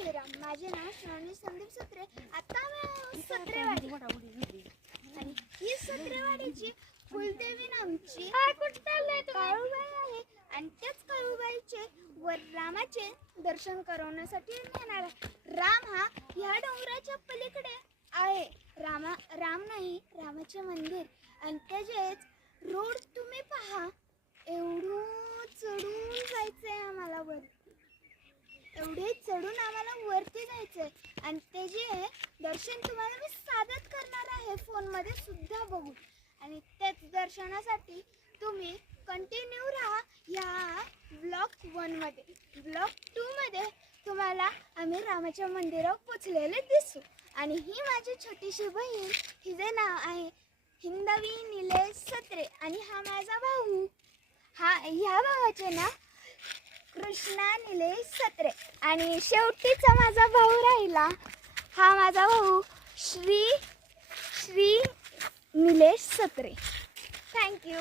श्रीराम. माझे नाव श्रावणी संदीप सत्रे. आता मी सत्रेवाडी आणि ही सत्रेवाडीची कुलदेवी आमची काळूबाई आहे आणि त्याच काळूबाईचे व रामाचे दर्शन करवण्यासाठी येणार आहे. राम हा ह्या डोंगराच्या पलीकडे आहे. राम नाही, रामाचे मंदिर आणि त्याचेच रोड तुम्ही पहा. एवढं चढून जायचंय आम्हाला वरती, एवढे चढून आम्हाला वरती जायचंय आणि त्याचे दर्शन तुम्हाला मी सादर करणार आहे फोनमध्ये सुद्धा बघू. आणि त्याच दर्शनासाठी तुम्ही कंटिन्यू राहा या ब्लॉग 1 मध्ये. ब्लॉग 2 मध्ये तुम्हाला आम्ही रामाच्या मंदिरावर पोचलेले दिसू. आणि ही माझी छोटीशी बहीण, हिचे नाव आहे हिंदवी निलेश सत्रे आणि हा माझा भाऊ. ह्या भावाचे नाव कृष्णा निलेश सत्रे. आणि शेवटीचा माझा भाऊ राहिला, हा माझा भाऊ श्री निलेश सत्रे. थँक्यू.